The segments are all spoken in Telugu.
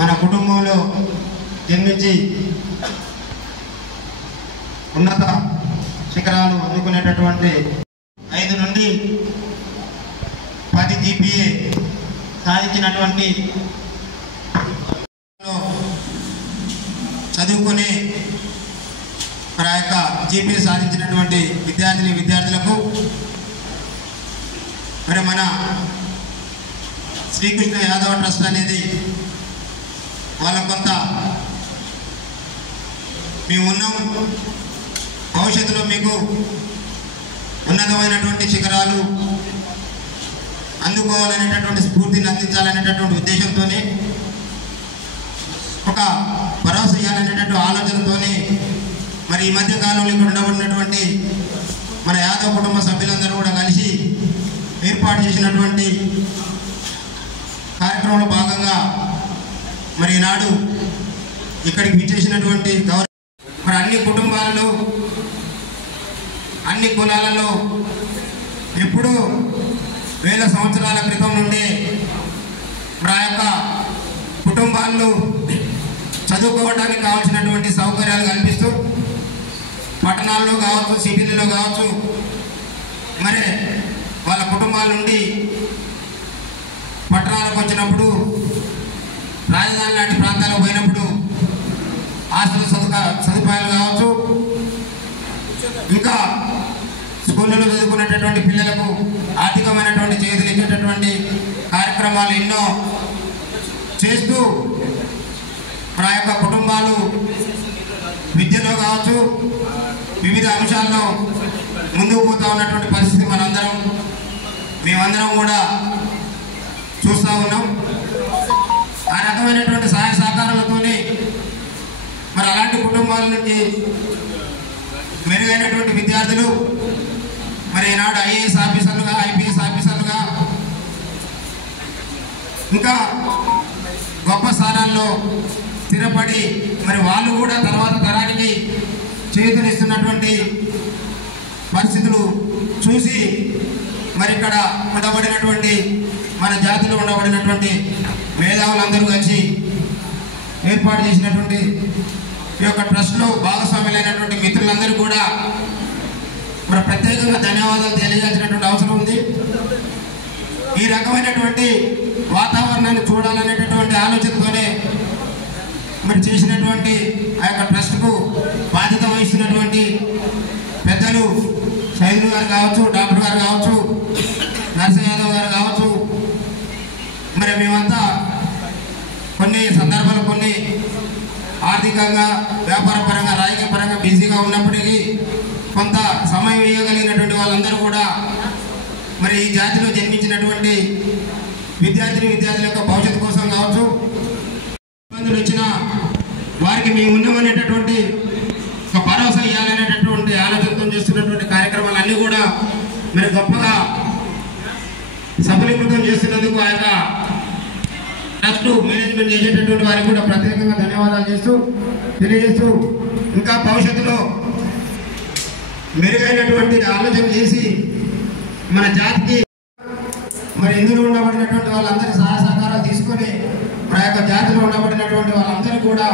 మన కుటుంబంలో జన్మించి ఉన్నత శిఖరాలు అందుకునేటటువంటి 5 నుండి 10 GPA సాధించినటువంటి చదువుకుని మరి యొక్క GPA సాధించినటువంటి విద్యార్థులకు మరి మన శ్రీకృష్ణ యాదవ ట్రస్ట్ అనేది వాళ్ళ కొంత మేము ఉన్నాం, భవిష్యత్తులో మీకు ఉన్నతమైనటువంటి శిఖరాలు అందుకోవాలనేటటువంటి స్ఫూర్తిని అందించాలనేటటువంటి ఉద్దేశంతోనే ఒక భరోసా ఇవ్వాలనేటటువంటి ఆలోచనతోనే మరి ఈ మధ్య కాలంలో ఇక్కడ ఉండబడినటువంటి మన యాదవ కుటుంబ సభ్యులందరూ కూడా కలిసి ఏర్పాటు చేసినటువంటి కార్యక్రమంలో భాగంగా మరి ఈనాడు ఇక్కడికి విచ్చేసినటువంటి మరి అన్ని కుటుంబాలలో అన్ని కులాలలో ఎప్పుడూ వేల సంవత్సరాల క్రితం నుండే మరి ఆ యొక్క కుటుంబాల్లో చదువుకోవడానికి కావాల్సినటువంటి సౌకర్యాలు కల్పిస్తూ పట్టణాల్లో కావచ్చు, సిటీలలో కావచ్చు, మరి వాళ్ళ కుటుంబాల నుండి పట్టణాలకు వచ్చినప్పుడు, రాజధాని లాంటి ప్రాంతాలకు పోయినప్పుడు హాస్టల్ సదుపాయాలు కావచ్చు, ఇంకా స్కూళ్ళలో చదువుకునేటటువంటి పిల్లలకు ఆర్థికమైనటువంటి చేతులు ఇచ్చేటటువంటి కార్యక్రమాలు ఎన్నో చేస్తూ మన యొక్క కుటుంబాలు విద్యలో కావచ్చు, వివిధ అంశాల్లో ముందుకు పోతూ ఉన్నటువంటి పరిస్థితి మేమందరం కూడా చూస్తూ ఉన్నాం. ఆ రకమైనటువంటి సహాయ సహకారాలతోనే మరి అలాంటి కుటుంబాల నుంచి మెరుగైనటువంటి విద్యార్థులు మరి ఈనాడు IAS ఆఫీసర్లుగా, IPS ఆఫీసర్లుగా, ఇంకా గొప్ప స్థానాల్లో స్థిరపడి మరి వాళ్ళు కూడా తర్వాత తరానికి చేతునిస్తున్నటువంటి పరిస్థితులు చూసి మరి ఇక్కడ ఉండబడినటువంటి మన జాతిలో ఉండబడినటువంటి మేధావులందరూ కలిసి ఏర్పాటు చేసినటువంటి ఈ యొక్క ట్రస్ట్లో భాగస్వాములైనటువంటి మిత్రులందరూ కూడా మరి ప్రత్యేకంగా ధన్యవాదాలు తెలియజేయాల్సినటువంటి అవసరం ఉంది. ఈ రకమైనటువంటి వాతావరణాన్ని చూడాలనేటటువంటి ఆలోచనతోనే మరి చేసినటువంటి ఆ యొక్క ట్రస్ట్కు బాధ్యత వహిస్తున్నటువంటి పెద్దలు సైదులు గారు కావచ్చు, డాక్టర్ గారు కావచ్చు, నరసింహ యాదవ్ గారు కావచ్చు, మరి మేమంతా కొన్ని సందర్భాలు కొన్ని ఆర్థికంగా, వ్యాపార పరంగా, రాజకీయ పరంగా బిజీగా ఉన్నప్పటికీ కొంత సమయం ఇవ్వగలిగినటువంటి వాళ్ళందరూ కూడా మరి ఈ జాతిలో జన్మించినటువంటి విద్యార్థుల యొక్క భవిష్యత్తు కోసం కావచ్చు, ఇబ్బందులు వచ్చినా వారికి మేము ఉన్నామనేటటువంటి ఒక భరోసా ఇవ్వాలనేటటువంటి ఆలోచనతో చేస్తున్నటువంటి కార్యక్రమాలన్నీ కూడా మరి గొప్పగా సఫలీకృతం చేస్తున్నందుకు ఆ యొక్క ట్రస్ట్ మేనేజ్మెంట్ చేసేటటువంటి వారికి కూడా ప్రత్యేకంగా ధన్యవాదాలు తెలియజేస్తూ ఇంకా భవిష్యత్తులో మెరుగైనటువంటి ఆలోచన చేసి మన జాతికి మరి ఇందులో ఉండబడినటువంటి వాళ్ళందరి సహాయ సహకారాలు తీసుకొని మన యొక్క జాతిలో ఉండబడినటువంటి వాళ్ళందరూ కూడా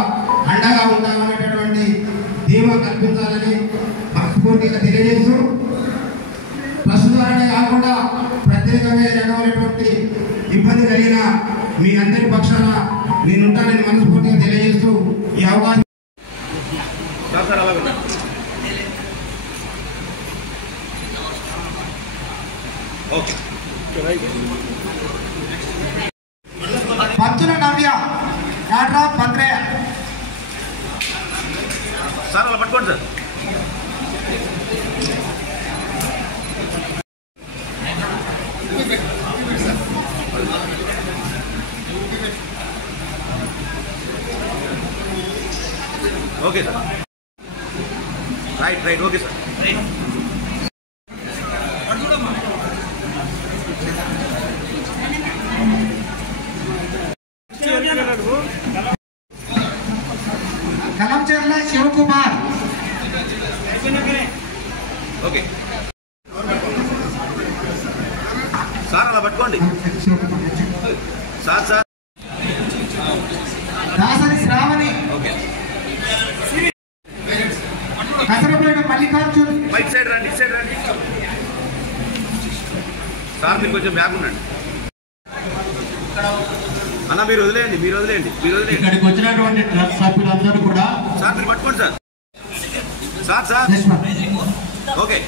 అండగా ఉండాలనేటటువంటి ధీమా కల్పించాలని మనస్ఫూర్తిగా తెలియజేస్తూ ట్రస్ట్ ద్వారానే కాకుండా ప్రత్యేకంగా ఎటువంటి ఇబ్బంది కలిగిన మీ అందరి పక్షాన నేనుంటానని మనస్ఫూర్తిగా తెలియజేస్తూ ఈ అవకాశం పంతుల నవ్య యాడ్రా పంత్రయ్య సార్ అలా పట్టుకోండి sir. Okay sir, right okay sir. Kalancherla Shivakumar okay sir అలా పట్టుకోండి sir. Dasari Shravani, Kasarapoyina Mallikarjun. Right side రండి, ఇటు సైడ్ రండి సార్. మీరు కొంచెం బ్యాక్ ఉండండి అన్న. మీరు వదిలేయండి, మీరు వదిలేయండి, మీరు వదిలేయండి. ఇక్కడికి వచ్చినటువంటి ట్రస్ట్ సభ్యులందరూ కూడా సార్ మీరు పట్టుకోండి సార్. Sir sir okay.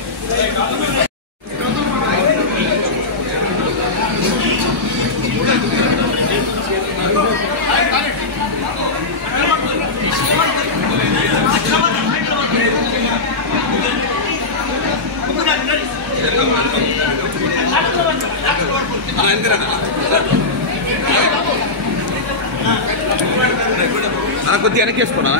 కొద్దిగా వెనక్కి వేసుకున్నా.